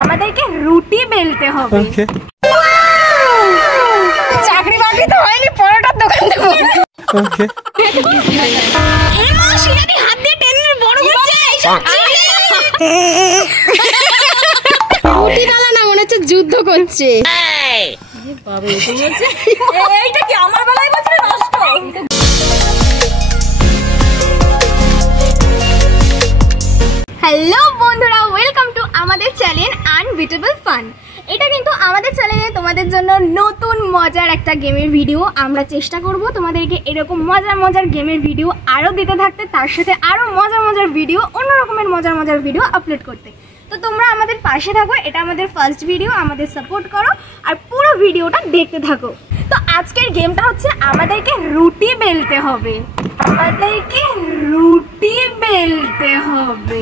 আমাদেরকে রুটি বেলতে হবে। চাকরি বাকরি তো হয়নি, পরোটার দোকান দেবো। ওকে এই মা শিরানি হাত দিয়ে টেনে বড় করছে এইসব রুটি ডালা না মনে হচ্ছে যুদ্ধ করছে। এই বাবা এটা বলছে এইটা কি আমার বেলায় বলছে নষ্ট। হ্যালো বন্ধুরা, ওয়েলকাম টু আমাদের চ্যানেল আনবিটেবল ফান। এটা কিন্তু আমাদের চ্যানেলে তোমাদের জন্য নতুন মজার একটা গেমের ভিডিও। আমরা চেষ্টা করব তোমাদেরকে এরকম মজার মজার গেমের ভিডিও আরও দিতে থাকতে, তার সাথে আরও মজার মজার ভিডিও, অন্য রকমের মজার মজার ভিডিও আপলোড করতে। তো তোমরা আমাদের পাশে থাকো, এটা আমাদের ফার্স্ট ভিডিও, আমাদের সাপোর্ট করো আর পুরো ভিডিওটা দেখতে থাকো। তো আজকের গেমটা হচ্ছে আমাদেরকে রুটি বেলতে হবে। আমাদেরকে রুটি বেলতে হবে।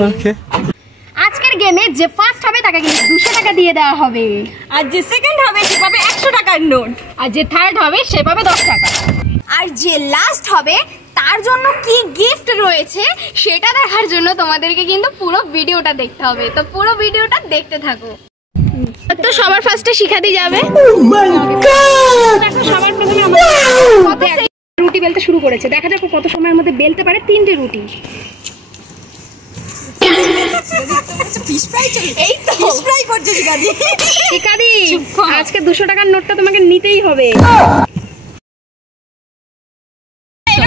আজকের গেমে যে ফার্স্ট হবে তাকে কিন্তু 200 টাকা দিয়ে দেওয়া হবে, আর যে সেকেন্ড হবে সে পাবে 100 টাকার নোট, আর যে থার্ড হবে সে পাবে 10 টাকা, আর যে লাস্ট হবে তার জন্য কি গিফট রয়েছে সেটা দেখার জন্য তোমাদেরকে কিন্তু পুরো ভিডিওটা দেখতে হবে। তো পুরো ভিডিওটা দেখতে থাকো। তো সবার ফার্স্টে শিখাতে যাবে। সবার প্রথমে আমাদের রুটি বেলতে শুরু করেছে, দেখা যাক কত সময়ের মধ্যে বেলতে পারে 3টে রুটি। আজকে 200 টাকার নোটটা তোমাকে নিতেই হবে।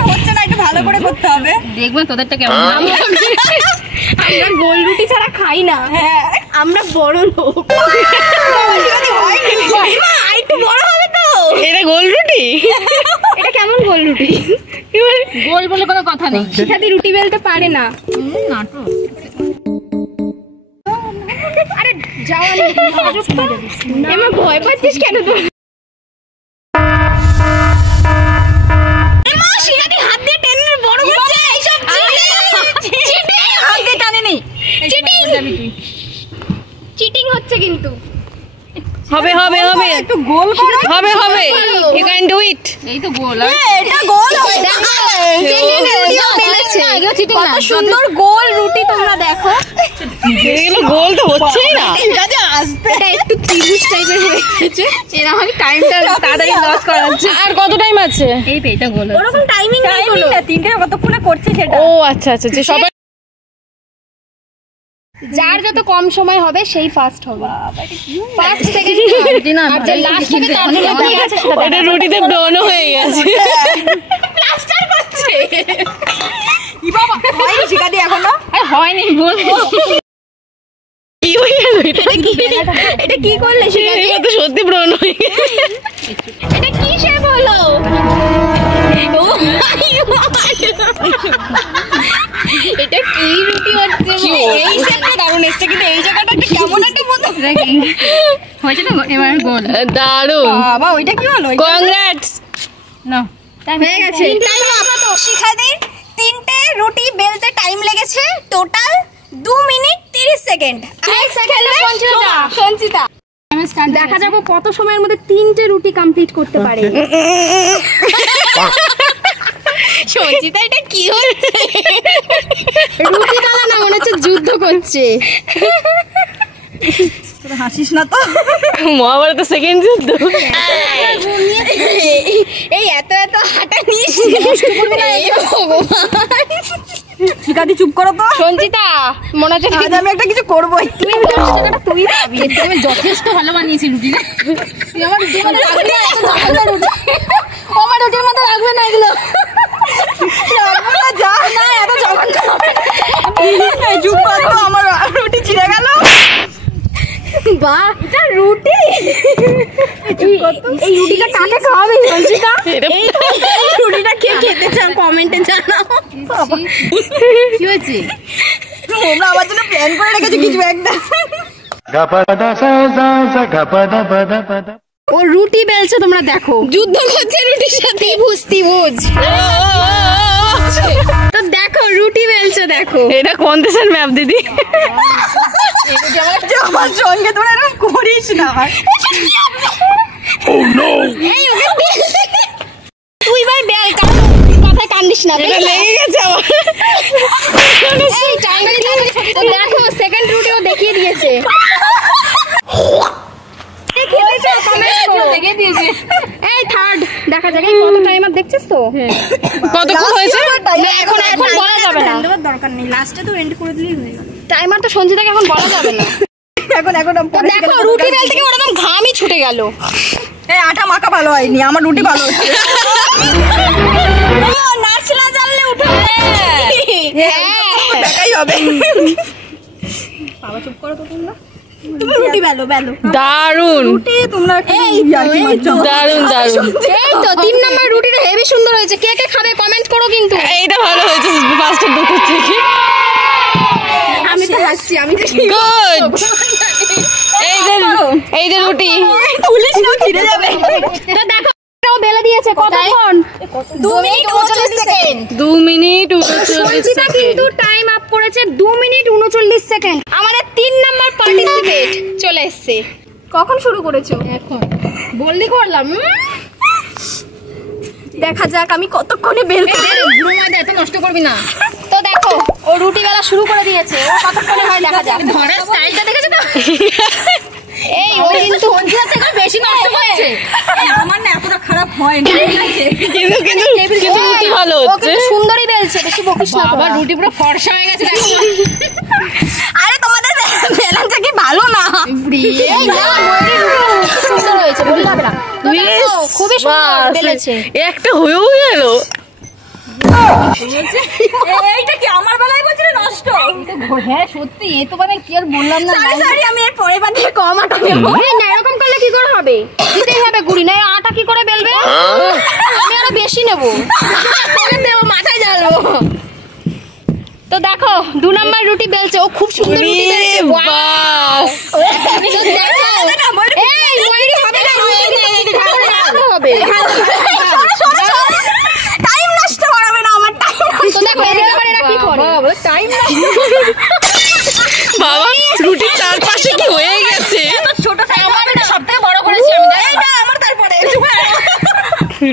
হচ্ছে না, একটু ভালো করে করতে হবে, দেখবেন তোদেরটা কেমন। আমরা গোল রুটি ছাড়া খাই না, হ্যাঁ আমরা বড় লোক। একটু বড় হবে তো। এটা গোল রুটি, এটা কেমন গোল রুটি? গোল বলে কোনো কথা নেই। শিখাদি রুটি বেলতে পারে না। আরে যাও, আমি ভয় পাচ্ছিস কেন তুই? চিটিং হচ্ছে কিন্তু। হবে হবে হবে, একটু গোল করো। হবে হবে, ইউ ক্যান ডু ইট। এই তো গোল, এটা গোল হবে। দেখো কত সুন্দর গোল রুটি, তোমরা দেখো। এগুলো গোল তো হচ্ছেই না, এটা একটু ত্রিভুজ টাইপের হয়ে গেছে। এরা আমি টাইমটা তাড়াতাড়ি লস করাচ্ছে। আর কত টাইম আছে? এই তো এটা গোল, ওরকম টাইমিং নেই কোনো। 3টে কতক্ষণে করছে সেটা। ও আচ্ছা আচ্ছা, যে সবাই যার যত কম সময় হবে সেই ফার্স্ট হবে। ফার্স্ট সেকেন্ড না, আর যে লাস্ট হবে তার জন্য ঠিক আছে। এটা রুটিতে ব্রাউন হয়ে গেছে, প্লাস্টার করছে। ই বাবা, হয়নি শিখাদি এখনো? আরে হয়নি, বলবো কি হয়ে গেল? এটা কি করলে শিখাদি? এটা তো সত্যি ব্রাউন হয়ে গেছে। এটা কি শেপ হলো? এটা কি রুটি হচ্ছে? এই শেপটা দারুণ এসছে, কিন্তু এই জায়গাটা কেমন একটা মতো হয়েছে তো। এবার গোল, দারুণ। বাবা ওইটা কি হলো? কংগ্রাটস। না হয়ে গেছে। শিখাদির 3টে রুটি বেলতে টাইম লেগেছে টোটাল 2 মিনিট 30 সেকেন্ড। সঞ্চিতা, দেখা যাবে কত সময়ের মধ্যে 3টে রুটি কমপ্লিট করতে পারে। সঞ্চিতা এটা কি হচ্ছে? রুটি ডালা না মনে হচ্ছে যুদ্ধ করছে। হাসিস না তো, মহাভারত সেকেন্ড যুদ্ধ। এই এত এত হাঁটা নিস, শিখাদি চুপ করো তো। সঞ্চিতা মনে হচ্ছে আমি একটা কিছু করবোই। তুই 10 টাকাটা তুই পাবি। আমি যথেষ্ট ভালো বানিয়েছি রুটি। তুই আমার রুটির মধ্যে রাখবে না, এত জঘন্য রুটি আমার রুটির মধ্যে রাখবে না। এগুলো যা না, এত জঘন্য চুপ কর তো, আমার রুটি ছিঁড়ে গেল। বাহ, এটা রুটি। এই রুটিটা কাকে খাওয়াবে সঞ্চিতা? এই রুটিটা কে খেতে চাও কমেন্টে জানাও। কি হয়েছে? তোমরা আমার জন্য প্ল্যান করে রেখেছো কিছু একটা। ও রুটি বেলছে, তোমরা দেখো যুদ্ধ করছে রুটির সাথে। ত্রিভুজ। তো দেখো রুটি বেলছে, দেখো। এটা কোন দেশের ম্যাপ দিদি? আমার সঙ্গে তোরা এরকম করিস না। তুই ভাই বেল, কথায় কান্দিস না। লেগে গেছে আমার। দেখো সেকেন্ড রুটিও দেখিয়ে দিয়েছে। দেখা যাক কত টাইমার দেখছিস তো কতক্ষণ হয়েছে এখন বলা যাবে না দরকার নেই লাস্টে তো এন্ড করে দিলেই হয়ে গেল টাইমার তো সঞ্জিতাকে এখন বলা যাবে না এখন দেখো রুটি বেল থেকে ওরকম ঘামই ছুটে গেল এই আটা মাখা ভালো হয়নি আমার রুটি ভালো হচ্ছে ও নাচলা জানলে উঠো হ্যাঁ দেখাই হবে বাবা চুপ করো তো তোমরা তুমি রুটি বেলো দারুন রুটি তোমরা দারুন দারুন এই তো 3 নম্বর রুটিটা হেভি সুন্দর হয়েছে কে কে খাবে কমেন্ট করো কিন্তু এইটা ভালো হয়েছে ফার্স্টের দুটো থেকে আমি তো হাসছি আমি গুড এই যে রুটি পুলিশ না ছিড়ে যাবে তো দেখো এটাও বেলে দিয়েছে কতক্ষণ 2 মিনিট 39 সেকেন্ড 2 মিনিট 39 সঞ্জিতা কিন্তু টাইম আপ করেছে 2 মিনিট 39 সেকেন্ড আমাদের 3 নাম্বার পার্টিসিপেট চলে এসেছে কখন শুরু করেছো এখন বললি করলাম দেখা যাক আমি কতক্ষণে বেলতে ঘুমা দে এত নষ্ট করবি না তো দেখো ও রুটি বেলা শুরু করে দিয়েছে ও কতক্ষণে হয় দেখা যাক ধরার স্টাইলটা দেখেছো তো এই ও কিন্তু সঞ্জিতা থেকে বেশি নষ্ট করছে আমার না এতটা খারাপ হয় না কিন্তু রুটি ভালো হচ্ছে সুন্দরই বেলছে বেশি বকিস না আবার রুটি পুরো ফর্সা হয়ে গেছে দেখো আরে তোমাদের বেলানটা কি ভালো না এই না সুন্দর হয়েছে বলতে হবে না খুবই সুন্দর বেলেছে একটা হয়েও গেল এইটা কি আমার বেলায় বলছিলে নষ্ট হ্যাঁ সত্যি এ তো মানে কি আর বললাম না সরি আমি এর পরের বার থেকে কম আটা নেব না এরকম করলে কি করে হবে দিতেই হবে গুড়ি না আটা কি করে বেলবে আমি আরো বেশি নেব দেবো মাথায় জ্বালবো তো দেখো 2 নাম্বার রুটি বেলছে ও খুব সুন্দর রুটি বেলছে বাস এই ময়ূরী হবে না হবে টাইম নষ্ট করাবে না আমার টাইম তো দেখো এরা কি করে টাইম বাবা রুটির চারপাশে কি হয়ে গেছে ছোট সাইজ আমার সবথেকে বড় করেছি আমি এইটা আমার তারপরে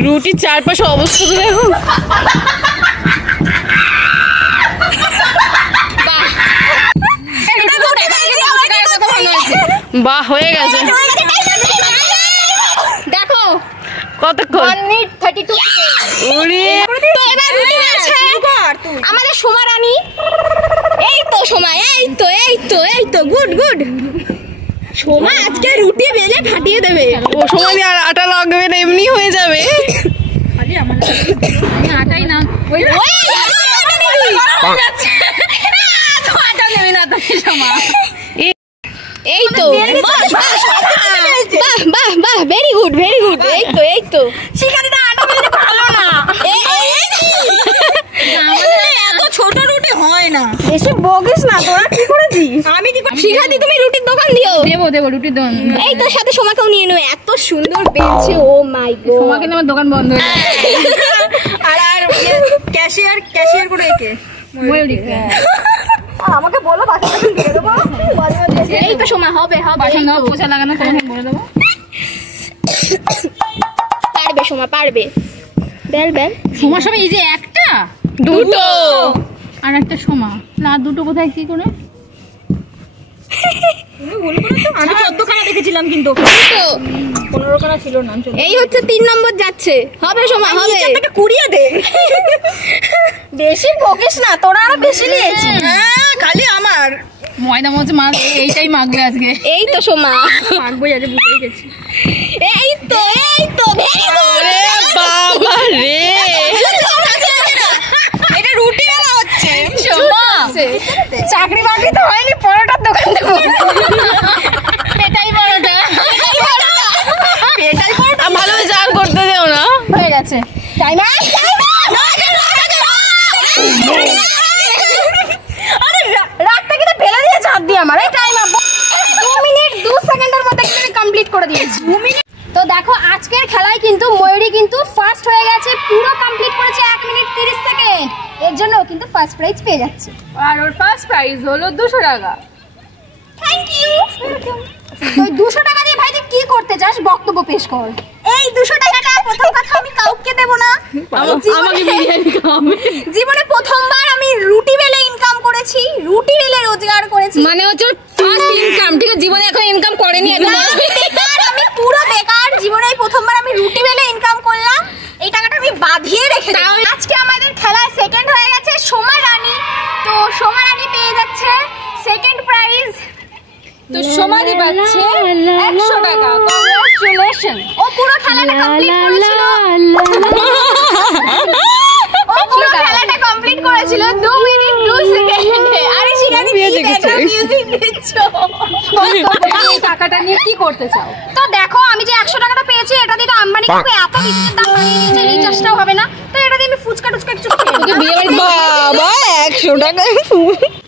রুটির চারপাশে অবস্থা তো দেখো বাহ হয়ে গেছে দেখো কতক্ষণ 1 মিনিট 32 ওরে তো এবার রুটি বেলছে আমাদের সোমা রানী এই তো সোমা এই তো গুড সোমা আজকে রুটি বেলে ফাটিয়ে দেবে ও সময় আর আটা লাগবে না এমনি হয়ে যাবে আটাই না ওই এই তো বাহ ভেরি গুড এই তো শিকারিটা আটা বেলতে ভালো না এত ছোট রুটি হয় না বেশি বকিস না তোরা কি করেছিস আমি কি শিখাদি তুমি রুটির দোকান দিও দেবো রুটির দোকান এই তোর সাথে সোমাকেও নিয়ে নেবে এত সুন্দর বেলছে ও মাই গড তোমাকে আমার দোকান বন্ধ হয়ে আর ক্যাশিয়ার করে একে ময়ূরী আমাকে বলো বাচ্চাটা দিয়ে দেবো এই তো সোমা হবে পছন্দ পোছা লাগানো তোমাকে বলে দেবো পারবে সোমা পারবে বেল সোমা সব এই যে একটা দুটো আর একটা সোমা না দুটো কোথায় কি করে আমি 14 খানা দেখেছিলাম কিন্তু 15 খানা ছিল না এই হচ্ছে 3 নম্বর যাচ্ছে হবে সোমা হবে নিচেরটাকে কুড়িয়ে দে বেশি বকিস না তোরা আরো বেশি নিয়েছিস খালি আমার ময়দা মজা মাছ এইটাই মাখবে আজকে এই তো সোমা মাখবই আরে বুঝেই গেছি এই তো ভেরি গুড রে বাবা রে এটা রুটি বেলা হচ্ছে সোমা চাকরি বাকরি তো হয়নি পরোটার দোকান দেবো পেটাই বড়টা পেটাই পরোটা ভালো জার করতে দেও না হয়ে গেছে টাইম আরে রাতটা কিন্তু ফেলে দিয়েছে হাত দিয়ে আমার এই টাইম 2 মিনিট 2 সেকেন্ডের মধ্যে কিন্তু কমপ্লিট করে দিয়েছি 2 মিনিট তো দেখো আজকের খেলায় কিন্তু ময়ূরী কিন্তু ফার্স্ট হয়ে গেছে পুরো কমপ্লিট করেছে 1 মিনিট 30 সেকেন্ড এর জন্য ও কিন্তু ফার্স্ট প্রাইজ পেয়ে যাচ্ছে আর ওর ফার্স্ট প্রাইজ হলো 200 টাকা থ্যাংক ইউ তুই 200 টাকা দিয়ে ভাই তুই কি করতে চাস বক্তব্য পেশ কর এই 200 টাকাটা প্রথম কথা আমি কাউকে দেব না আমাকে বিরিয়ানি খাওয়াবে জীবনে প্রথমবার আমি রুটি বেলে ইনকাম করেছি রুটি বেলে রোজগার করেছি মানে হচ্ছে ফার্স্ট ইনকাম ঠিক আছে জীবনে এখন ইনকাম করেনি আমি পুরো বেকার জীবনে প্রথমবার আমি রুটি বেলে ইনকাম করলাম আজকে আমাদের খেলায় সেকেন্ড হয়ে গেছে সোমা রানী। তো সোমা রানী পেয়ে যাচ্ছে সেকেন্ড প্রাইজ। তো সমাধি পাচ্ছে 100 টাকা। কংগ্রাচুলেশন। ও পুরো খেলাটা কমপ্লিট করেছিল। ও পুরো খেলাটা কমপ্লিট করেছিল 2 মিনিট 2 সেকেন্ডে। আরে শিখাদি কি ব্যাকগ্রাউন্ড মিউজিক দিচ্ছো? এই টাকাটা নিয়ে কি করতে চাও? তো দেখো আমি যে 100 টাকাটা পেয়েছি এটা দিয়ে তো আম্বানি কাকু এত বিদ্যুতের দাম বাড়িয়ে দিয়েছে, রিচার্জটাও হবে না। তো এটা দিয়ে আমি ফুচকা টুচকা কিছু খেয়ে নেব। বাবা 100 টাকা।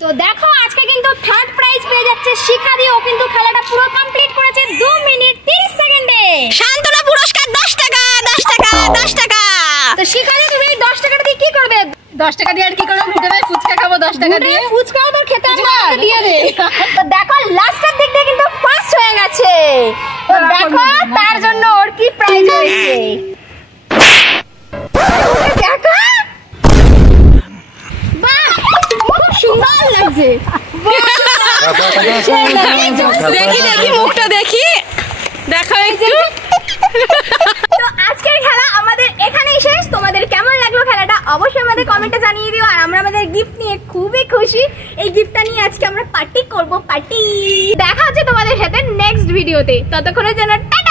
তো দেখো আজকে কিন্তু থার্ড প্রাইজ পেয়ে যাচ্ছে শিখাদি। ও কিন্তু খেলাটা পুরো কমপ্লিট করেছে 2 মিনিট 30 সেকেন্ডে। সান্তনা পুরস্কার 10 টাকা 10 টাকা 10 টাকা। তো শিখাদি তুমি এই 10 টাকাটা দিয়ে কি করবে? 10 টাকা দিয়ে আর কি করব? ভুটানে ফুচকা খাবো 10 টাকা দিয়ে। ফুচকাও তো খেতে হবে, ফুচকা দিয়ে দে। তো দেখো লাস্টের দিক দিয়ে কিন্তু ফার্স্ট হয়ে গেছে। তো দেখো তার জন্য ওর কি প্রাইজ হয়েছে দেখো। বাহ খুব সুন্দর লাগছে। দেখি দেখি মুখটা দেখি, দেখাও একটু। তো আজকের খেলা আমাদের এখানেই শেষ। তোমাদের কেমন লাগলো খেলাটা অবশ্যই আমাদের কমেন্টে জানিয়ে দিও। আর আমরা আমাদের গিফট নিয়ে খুবই খুশি। এই গিফটটা নিয়ে আজকে আমরা পার্টি করব, পার্টি। দেখা হচ্ছে তোমাদের সাথে নেক্সট ভিডিওতে। ততক্ষণের জন্য টাটা।